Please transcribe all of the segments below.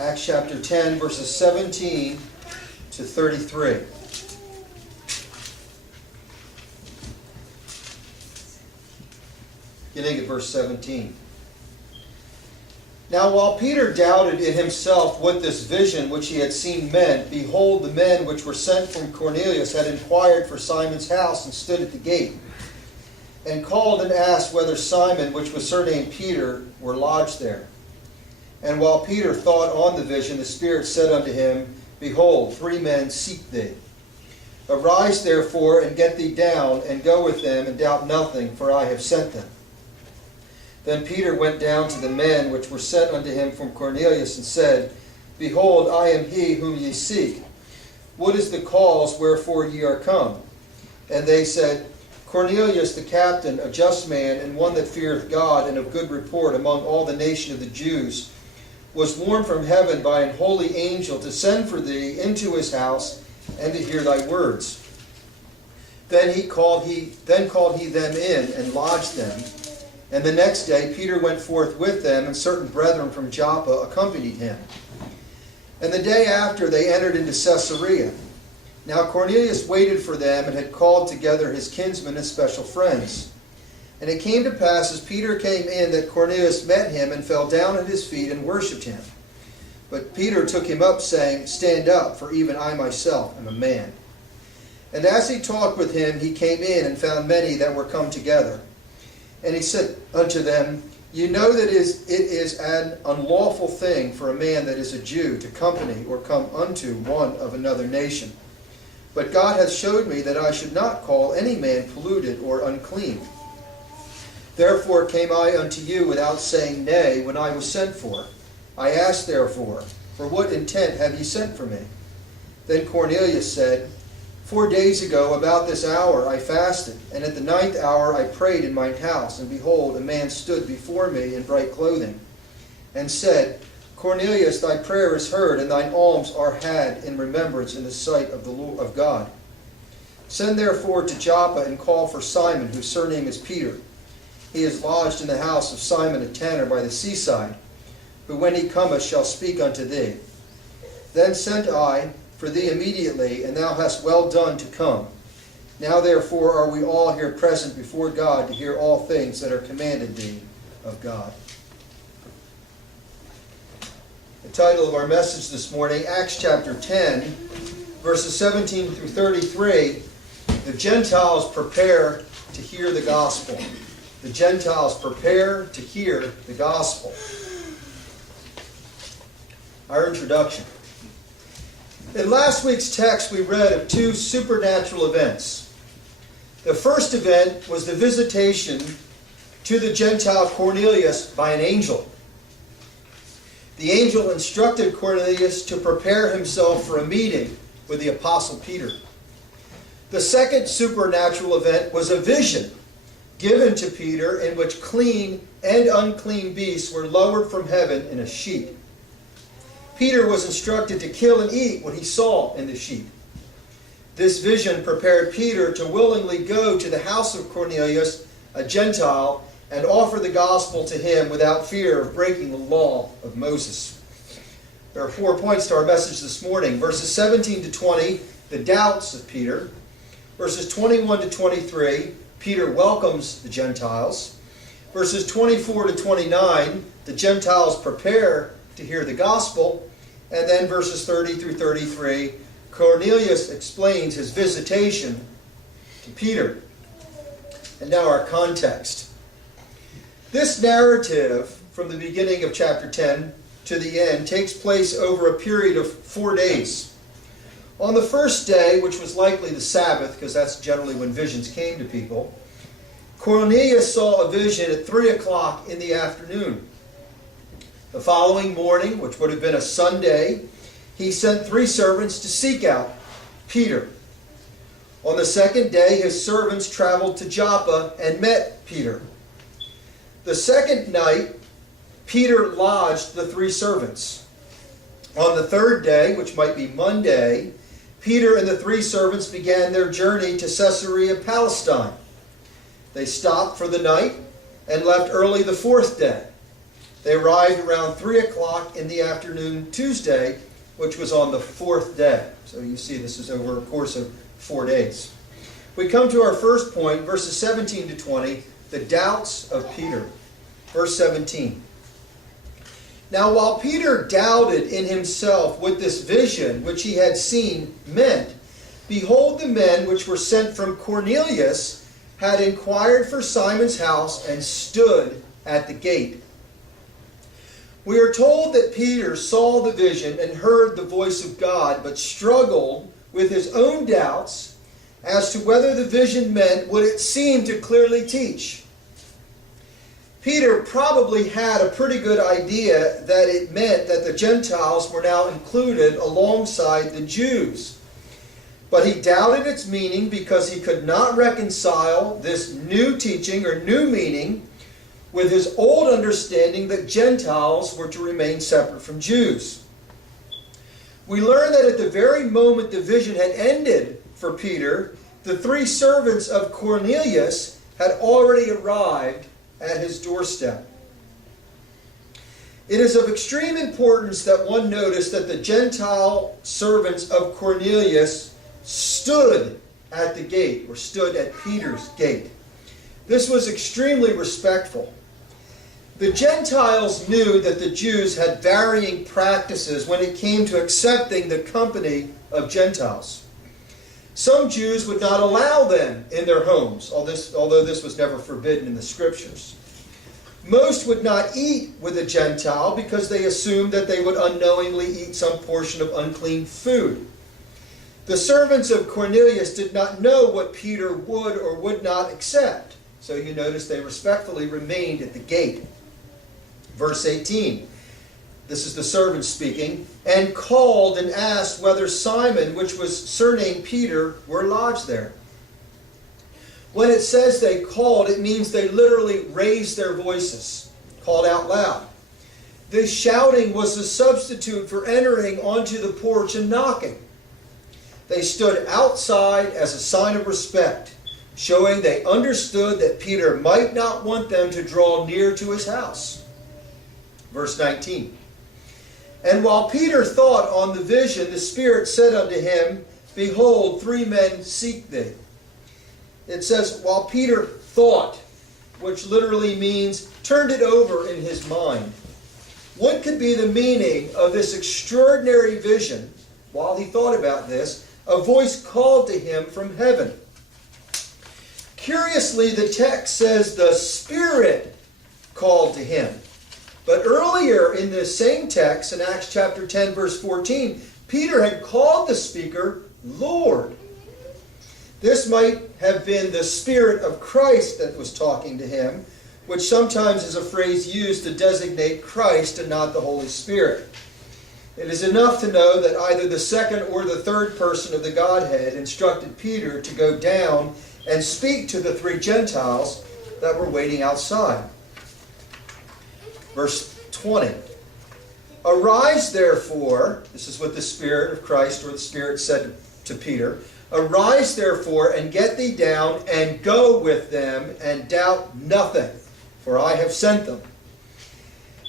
Acts chapter 10, verses 17 to 33. Beginning at verse 17. Now while Peter doubted in himself what this vision which he had seen meant, behold, the men which were sent from Cornelius had inquired for Simon's house and stood at the gate, and called and asked whether Simon, which was surnamed Peter, were lodged there. And while Peter thought on the vision, the Spirit said unto him, Behold, 3 men seek thee. Arise therefore, and get thee down, and go with them, and doubt nothing, for I have sent them. Then Peter went down to the men which were sent unto him from Cornelius, and said, Behold, I am he whom ye seek. What is the cause wherefore ye are come? And they said, Cornelius the captain, a just man, and one that feareth God, and of good report among all the nation of the Jews, was warned from heaven by an holy angel to send for thee into his house, and to hear thy words. Then called he them in, and lodged them. And the next day Peter went forth with them, and certain brethren from Joppa accompanied him. And the day after they entered into Caesarea. Now Cornelius waited for them, and had called together his kinsmen and special friends. And it came to pass, as Peter came in, that Cornelius met him, and fell down at his feet, and worshipped him. But Peter took him up, saying, Stand up, for even I myself am a man. And as he talked with him, he came in, and found many that were come together. And he said unto them, You know that it is an unlawful thing for a man that is a Jew to company or come unto one of another nation. But God hath showed me that I should not call any man polluted or unclean. Therefore came I unto you without saying nay when I was sent for. I asked therefore, For what intent have ye sent for me? Then Cornelius said, 4 days ago about this hour I fasted, and at the 9th hour I prayed in mine house, and behold, a man stood before me in bright clothing, and said, Cornelius, thy prayer is heard, and thine alms are had in remembrance in the sight of the Lord of God. Send therefore to Joppa, and call for Simon, whose surname is Peter. He is lodged in the house of Simon a tanner by the seaside, who when he cometh shall speak unto thee. Then sent I for thee immediately, and thou hast well done to come. Now therefore are we all here present before God to hear all things that are commanded thee of God. The title of our message this morning, Acts chapter 10, verses 17 through 33, The Gentiles prepare to hear the gospel. The Gentiles prepare to hear the gospel. Our introduction. In last week's text, we read of 2 supernatural events. The first event was the visitation to the Gentile Cornelius by an angel. The angel instructed Cornelius to prepare himself for a meeting with the Apostle Peter. The second supernatural event was a vision given to Peter in which clean and unclean beasts were lowered from heaven in a sheet. Peter was instructed to kill and eat what he saw in the sheet. This vision prepared Peter to willingly go to the house of Cornelius, a Gentile, and offer the gospel to him without fear of breaking the law of Moses. There are 4 points to our message this morning. Verses 17 to 20, the doubts of Peter. Verses 21 to 23, Peter welcomes the Gentiles. Verses 24 to 29, the Gentiles prepare to hear the gospel. And then verses 30 through 33, Cornelius explains his visitation to Peter. And now our context. This narrative from the beginning of chapter 10 to the end takes place over a period of 4 days. On the first day, which was likely the Sabbath, because that's generally when visions came to people, Cornelius saw a vision at 3 o'clock in the afternoon. The following morning, which would have been a Sunday, he sent 3 servants to seek out Peter. On the second day, his servants traveled to Joppa and met Peter. The second night, Peter lodged the 3 servants. On the third day, which might be Monday, Peter and the 3 servants began their journey to Caesarea Palestine. They stopped for the night and left early the 4th day. They arrived around 3 o'clock in the afternoon Tuesday, which was on the 4th day. So you see this is over a course of 4 days. We come to our first point, verses 17 to 20, the doubts of Peter. Verse 17. Now while Peter doubted in himself what this vision which he had seen meant, behold, the men which were sent from Cornelius had inquired for Simon's house and stood at the gate. We are told that Peter saw the vision and heard the voice of God, but struggled with his own doubts as to whether the vision meant what it seemed to clearly teach. Peter probably had a pretty good idea that it meant that the Gentiles were now included alongside the Jews. But he doubted its meaning because he could not reconcile this new teaching or new meaning with his old understanding that Gentiles were to remain separate from Jews. We learn that at the very moment the vision had ended for Peter, the 3 servants of Cornelius had already arrived at his doorstep. It is of extreme importance that one notice that the Gentile servants of Cornelius stood at the gate, or stood at Peter's gate. This was extremely respectful. The Gentiles knew that the Jews had varying practices when it came to accepting the company of Gentiles. Some Jews would not allow them in their homes, although this was never forbidden in the Scriptures. Most would not eat with a Gentile because they assumed that they would unknowingly eat some portion of unclean food. The servants of Cornelius did not know what Peter would or would not accept, so you notice they respectfully remained at the gate. Verse 18, this is the servant speaking, and called and asked whether Simon, which was surnamed Peter, were lodged there. When it says they called, it means they literally raised their voices, called out loud. This shouting was a substitute for entering onto the porch and knocking. They stood outside as a sign of respect, showing they understood that Peter might not want them to draw near to his house. Verse 19. And while Peter thought on the vision, the Spirit said unto him, Behold, 3 men seek thee. It says, while Peter thought, which literally means turned it over in his mind. What could be the meaning of this extraordinary vision? While he thought about this, a voice called to him from heaven. Curiously, the text says the Spirit called to him. But earlier in this same text, in Acts chapter 10, verse 14, Peter had called the speaker Lord. This might have been the Spirit of Christ that was talking to him, which sometimes is a phrase used to designate Christ and not the Holy Spirit. It is enough to know that either the second or the third person of the Godhead instructed Peter to go down and speak to the 3 Gentiles that were waiting outside. Verse 20. Arise, therefore, this is what the Spirit of Christ or the Spirit said to Peter, Arise, therefore, and get thee down, and go with them, and doubt nothing, for I have sent them.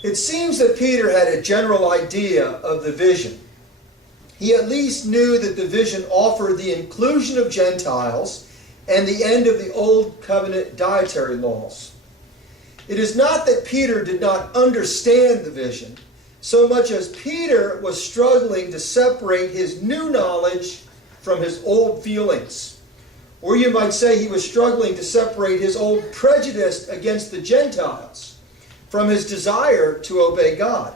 It seems that Peter had a general idea of the vision. He at least knew that the vision offered the inclusion of Gentiles and the end of the Old Covenant dietary laws. It is not that Peter did not understand the vision, so much as Peter was struggling to separate his new knowledge from his old feelings. Or you might say he was struggling to separate his old prejudice against the Gentiles from his desire to obey God.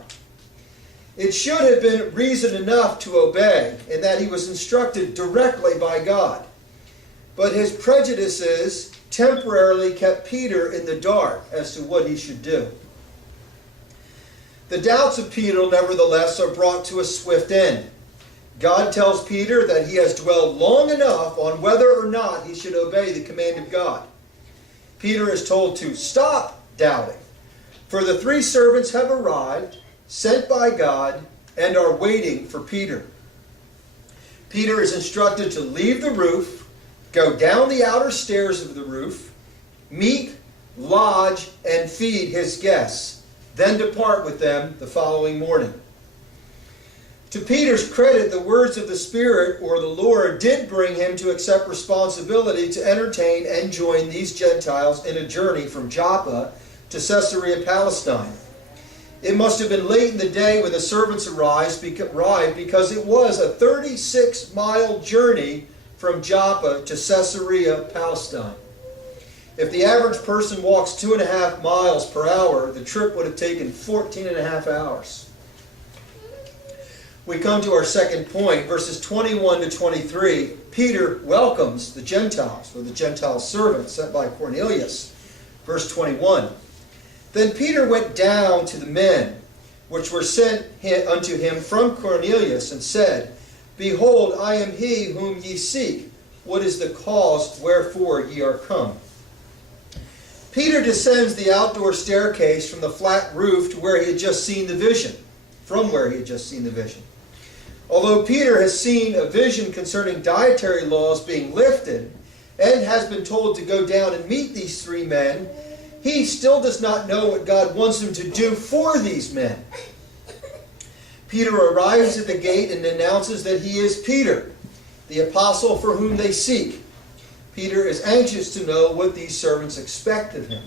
It should have been reason enough to obey, in that he was instructed directly by God. But his prejudices temporarily kept Peter in the dark as to what he should do. The doubts of Peter, nevertheless, are brought to a swift end. God tells Peter that he has dwelled long enough on whether or not he should obey the command of God. Peter is told to stop doubting, for the 3 servants have arrived, sent by God, and are waiting for Peter. Peter is instructed to leave the roof, go down the outer stairs of the roof, meet, lodge, and feed his guests. then depart with them the following morning. To Peter's credit, the words of the Spirit, or the Lord, did bring him to accept responsibility to entertain and join these Gentiles in a journey from Joppa to Caesarea Palestine. It must have been late in the day when the servants arrived because it was a 36-mile journey from Joppa to Caesarea Palestine. If the average person walks 2.5 miles per hour, the trip would have taken 14.5 hours. We come to our second point, verses 21 to 23. Peter welcomes the Gentiles, or the Gentile servants sent by Cornelius. Verse 21. Then Peter went down to the men which were sent unto him from Cornelius, and said, Behold, I am he whom ye seek. What is the cause wherefore ye are come? Peter descends the outdoor staircase from the flat roof to where he had just seen the vision. From where he had just seen the vision. Although Peter has seen a vision concerning dietary laws being lifted, and has been told to go down and meet these three men, he still does not know what God wants him to do for these men. Peter arrives at the gate and announces that he is Peter, the apostle for whom they seek. Peter is anxious to know what these servants expect of him.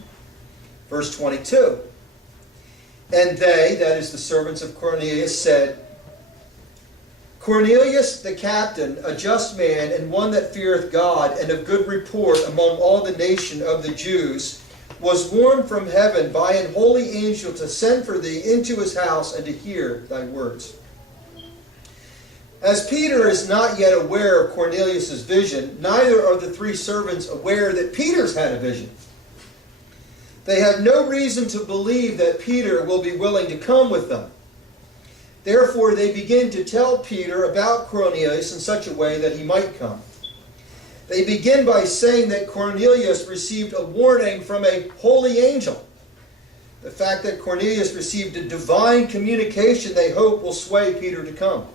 Verse 22. And they, that is the servants of Cornelius, said, Cornelius the captain, a just man, and one that feareth God, and of good report among all the nation of the Jews, was warned from heaven by an holy angel to send for thee into his house and to hear thy words. As Peter is not yet aware of Cornelius' vision, neither are the three servants aware that Peter's had a vision. They have no reason to believe that Peter will be willing to come with them. Therefore, they begin to tell Peter about Cornelius in such a way that he might come. They begin by saying that Cornelius received a warning from a holy angel. The fact that Cornelius received a divine communication they hope will sway Peter to come.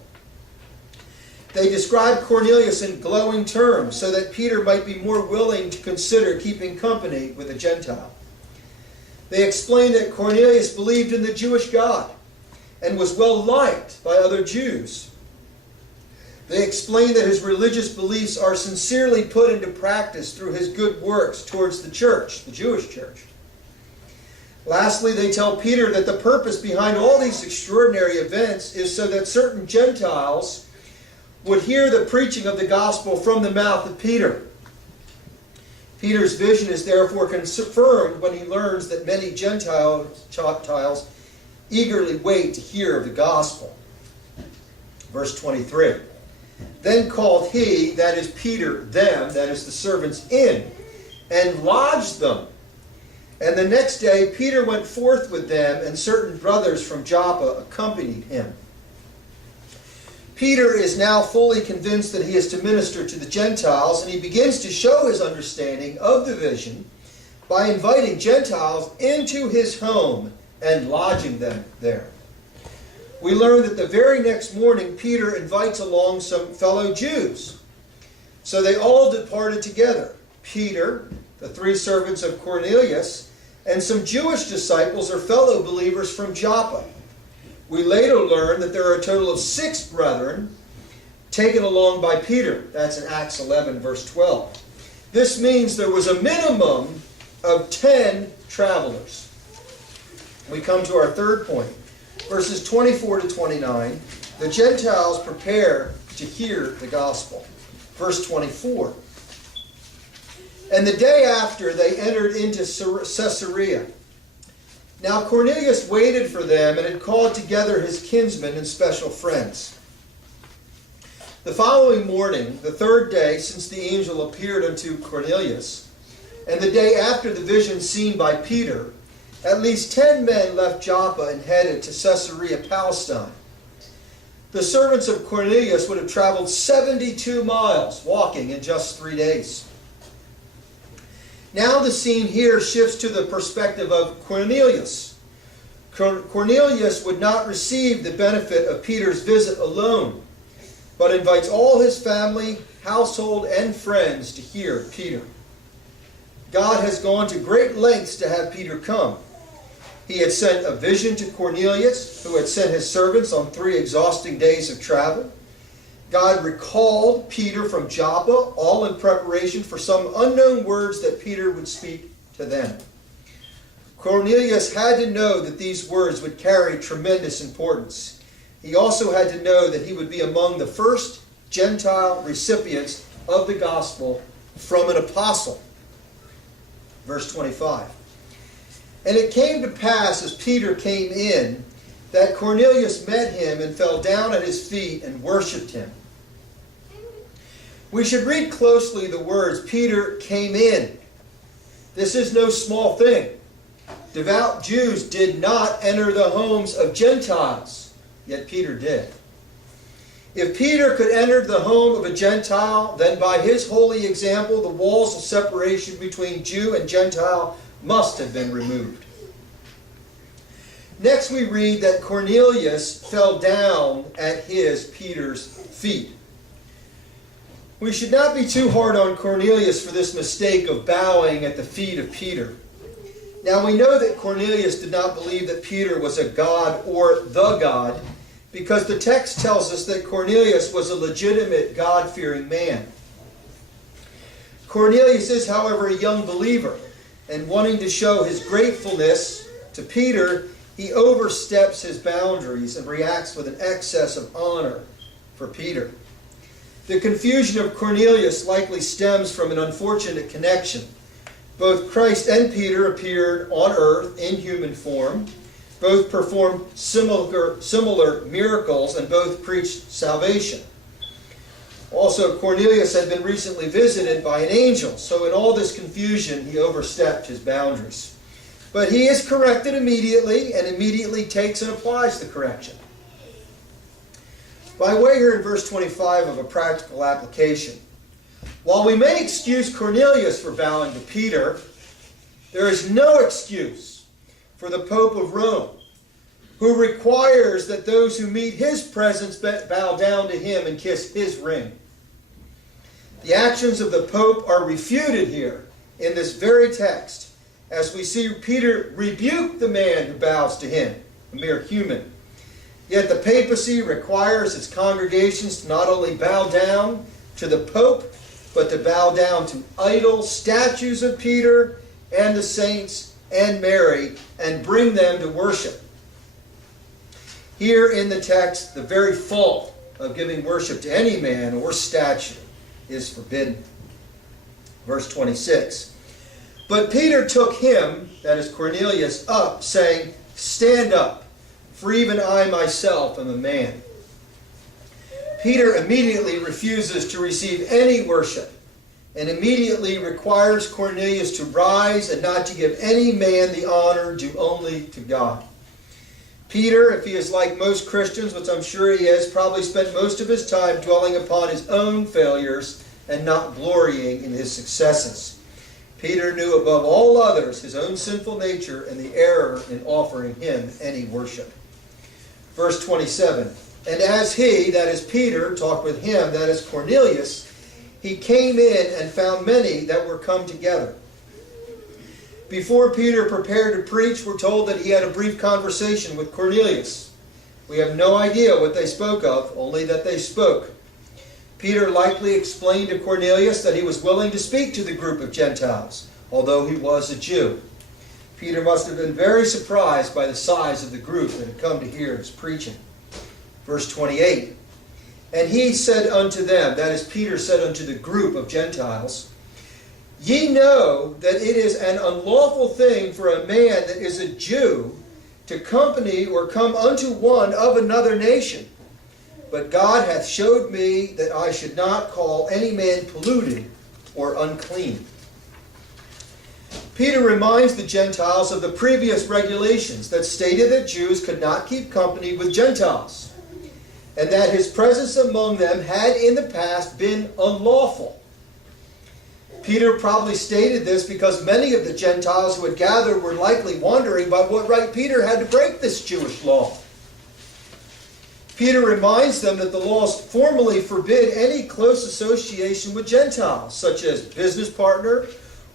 They describe Cornelius in glowing terms so that Peter might be more willing to consider keeping company with a Gentile. They explain that Cornelius believed in the Jewish God and was well liked by other Jews. They explain that his religious beliefs are sincerely put into practice through his good works towards the church, the Jewish church. Lastly, they tell Peter that the purpose behind all these extraordinary events is so that certain Gentiles would hear the preaching of the gospel from the mouth of Peter. Peter's vision is therefore confirmed when he learns that many Gentiles eagerly wait to hear of the gospel. Verse 23. Then called he, that is Peter, them, that is the servants, in, and lodged them. And the next day Peter went forth with them, and certain brothers from Joppa accompanied him. Peter is now fully convinced that he is to minister to the Gentiles, and he begins to show his understanding of the vision by inviting Gentiles into his home and lodging them there. We learn that the very next morning Peter invites along some fellow Jews. So they all departed together. Peter, the three servants of Cornelius, and some Jewish disciples or fellow believers from Joppa. We later learn that there are a total of 6 brethren taken along by Peter. That's in Acts 11, verse 12. This means there was a minimum of 10 travelers. We come to our third point. Verses 24 to 29, the Gentiles prepare to hear the gospel. Verse 24. And the day after they entered into Caesarea. Now Cornelius waited for them and had called together his kinsmen and special friends. The following morning, the third day since the angel appeared unto Cornelius, and the day after the vision seen by Peter, at least 10 men left Joppa and headed to Caesarea Palestine. The servants of Cornelius would have traveled 72 miles walking in just 3 days. Now the scene here shifts to the perspective of Cornelius. Cornelius would not receive the benefit of Peter's visit alone, but invites all his family, household, and friends to hear Peter. God has gone to great lengths to have Peter come. He had sent a vision to Cornelius, who had sent his servants on 3 exhausting days of travel. God recalled Peter from Joppa, all in preparation for some unknown words that Peter would speak to them. Cornelius had to know that these words would carry tremendous importance. He also had to know that he would be among the first Gentile recipients of the gospel from an apostle. Verse 25. And it came to pass, as Peter came in, that Cornelius met him and fell down at his feet and worshipped him. We should read closely the words, Peter came in. This is no small thing. Devout Jews did not enter the homes of Gentiles, yet Peter did. If Peter could enter the home of a Gentile, then by his holy example, the walls of separation between Jew and Gentile must have been removed. Next we read that Cornelius fell down at Peter's feet. We should not be too hard on Cornelius for this mistake of bowing at the feet of Peter. Now we know that Cornelius did not believe that Peter was a god or the God, because the text tells us that Cornelius was a legitimate God-fearing man. Cornelius is, however, a young believer, and wanting to show his gratefulness to Peter, he oversteps his boundaries and reacts with an excess of honor for Peter. The confusion of Cornelius likely stems from an unfortunate connection. Both Christ and Peter appeared on earth in human form. Both performed similar miracles, and both preached salvation. Also, Cornelius had been recently visited by an angel, so in all this confusion, he overstepped his boundaries. But he is corrected immediately, and immediately takes and applies the correction. By way here in verse 25 of a practical application, while we may excuse Cornelius for bowing to Peter, there is no excuse for the Pope of Rome, who requires that those who meet his presence bow down to him and kiss his ring. The actions of the Pope are refuted here in this very text, as we see Peter rebuke the man who bows to him, a mere human. Yet the papacy requires its congregations to not only bow down to the Pope, but to bow down to idol statues of Peter and the saints and Mary, and bring them to worship. Here in the text, the very fault of giving worship to any man or statue is forbidden. Verse 26. But Peter took him, that is Cornelius, up, saying, Stand up, for even I myself am a man. Peter immediately refuses to receive any worship, and immediately requires Cornelius to rise and not to give any man the honor due only to God. Peter, if he is like most Christians, which I'm sure he is, probably spent most of his time dwelling upon his own failures and not glorying in his successes. Peter knew above all others his own sinful nature and the error in offering him any worship. Verse 27, And as he, that is Peter, talked with him, that is Cornelius, he came in and found many that were come together. Before Peter prepared to preach, we're told that he had a brief conversation with Cornelius. We have no idea what they spoke of, only that they spoke. Peter likely explained to Cornelius that he was willing to speak to the group of Gentiles, although he was a Jew. Peter must have been very surprised by the size of the group that had come to hear his preaching. Verse 28. And he said unto them, that is, Peter said unto the group of Gentiles, Ye know that it is an unlawful thing for a man that is a Jew to company or come unto one of another nation. But God hath showed me that I should not call any man polluted or unclean. Peter reminds the Gentiles of the previous regulations that stated that Jews could not keep company with Gentiles, and that his presence among them had in the past been unlawful. Peter probably stated this because many of the Gentiles who had gathered were likely wondering by what right Peter had to break this Jewish law. Peter reminds them that the laws formally forbid any close association with Gentiles, such as business partner,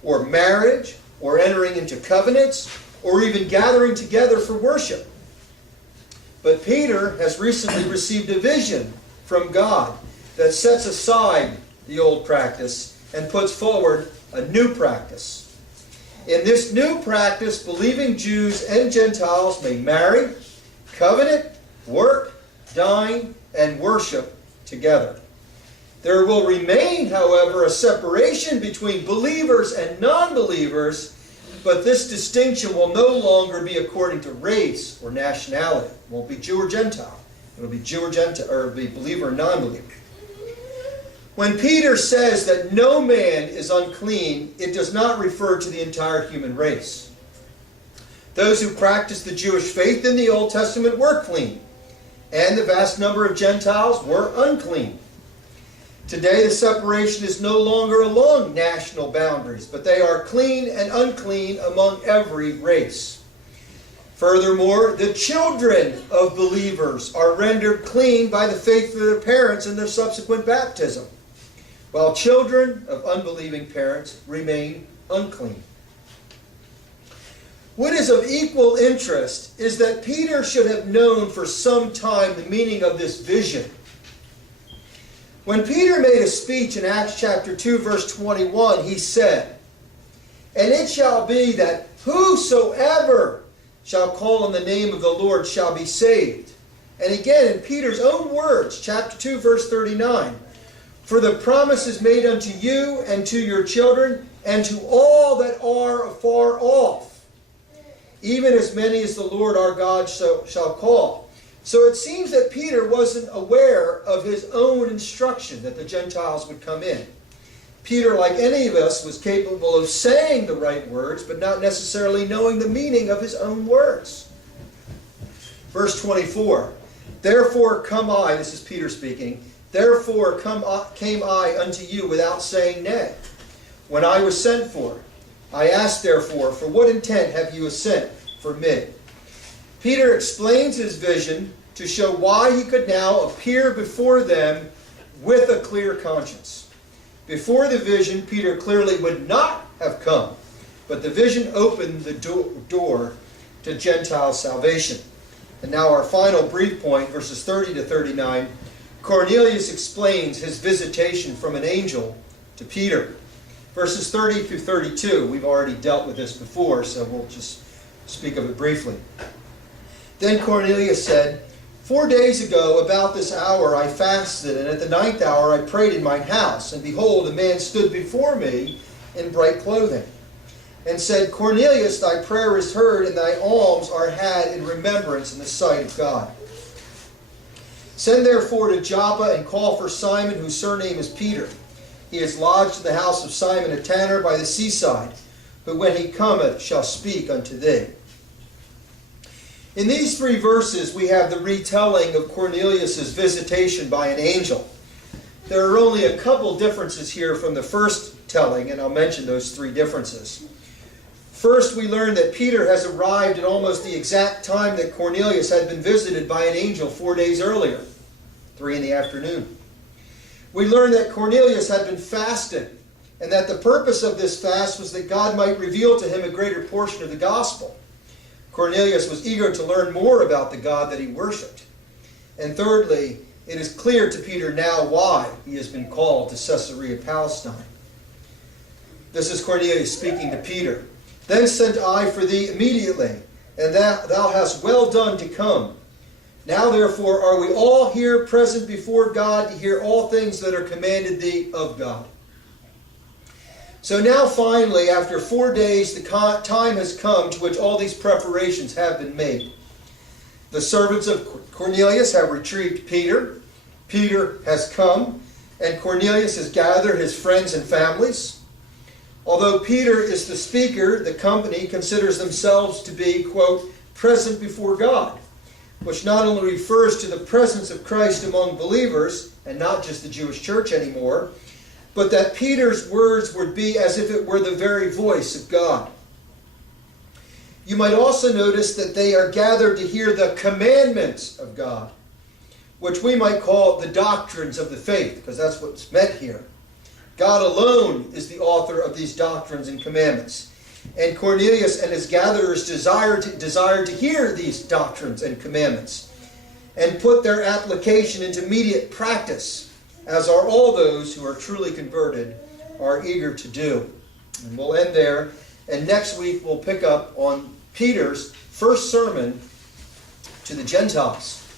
or marriage, or entering into covenants, or even gathering together for worship. But Peter has recently received a vision from God that sets aside the old practice and puts forward a new practice. In this new practice, believing Jews and Gentiles may marry, covenant, work, dine, and worship together. There will remain, however, a separation between believers and non-believers, but this distinction will no longer be according to race or nationality. It won't be Jew or Gentile. It will be Jew or Gentile, or be believer or non-believer. When Peter says that no man is unclean, it does not refer to the entire human race. Those who practiced the Jewish faith in the Old Testament were clean, and the vast number of Gentiles were unclean. Today, the separation is no longer along national boundaries, but they are clean and unclean among every race. Furthermore, the children of believers are rendered clean by the faith of their parents and their subsequent baptism, while children of unbelieving parents remain unclean. What is of equal interest is that Peter should have known for some time the meaning of this vision. When Peter made a speech in Acts chapter 2, verse 21, he said, "And it shall be that whosoever shall call on the name of the Lord shall be saved." And again, in Peter's own words, chapter 2, verse 39, "For the promise is made unto you and to your children and to all that are afar off, even as many as the Lord our God shall call." So it seems that Peter wasn't aware of his own instruction that the Gentiles would come in. Peter, like any of us, was capable of saying the right words, but not necessarily knowing the meaning of his own words. Verse 24, "Therefore come I," this is Peter speaking, "Therefore came I unto you without saying nay, when I was sent for. I asked therefore, for what intent have you sent for me?" Peter explains his vision to show why he could now appear before them with a clear conscience. Before the vision, Peter clearly would not have come, but the vision opened the door to Gentile salvation. And now our final brief point, verses 30 to 39, Cornelius explains his visitation from an angel to Peter. Verses 30 through 32, we've already dealt with this before, so we'll just speak of it briefly. "Then Cornelius said, 4 days ago, about this hour, I fasted, and at the 9th hour I prayed in mine house. And behold, a man stood before me in bright clothing, and said, Cornelius, thy prayer is heard, and thy alms are had in remembrance in the sight of God. Send therefore to Joppa, and call for Simon, whose surname is Peter. He is lodged in the house of Simon a tanner by the seaside, who when he cometh shall speak unto thee." In these 3 verses, we have the retelling of Cornelius' visitation by an angel. There are only a couple differences here from the first telling, and I'll mention those 3 differences. First, we learn that Peter has arrived at almost the exact time that Cornelius had been visited by an angel 4 days earlier, 3 in the afternoon. We learn that Cornelius had been fasting, and that the purpose of this fast was that God might reveal to him a greater portion of the gospel. Cornelius was eager to learn more about the God that he worshipped. And thirdly, it is clear to Peter now why he has been called to Caesarea Palestine. This is Cornelius speaking to Peter. "Then sent I for thee immediately, and thou hast well done to come. Now therefore are we all here present before God to hear all things that are commanded thee of God." So now finally, after 4 days, the time has come to which all these preparations have been made. The servants of Cornelius have retrieved Peter. Peter has come, and Cornelius has gathered his friends and families. Although Peter is the speaker, the company considers themselves to be, quote, present before God, which not only refers to the presence of Christ among believers, and not just the Jewish church anymore, but that Peter's words would be as if it were the very voice of God. You might also notice that they are gathered to hear the commandments of God, which we might call the doctrines of the faith, because that's what's meant here. God alone is the author of these doctrines and commandments. And Cornelius and his gatherers desired to hear these doctrines and commandments and put their application into immediate practice, as are all those who are truly converted are eager to do. And we'll end there. And next week we'll pick up on Peter's first sermon to the Gentiles.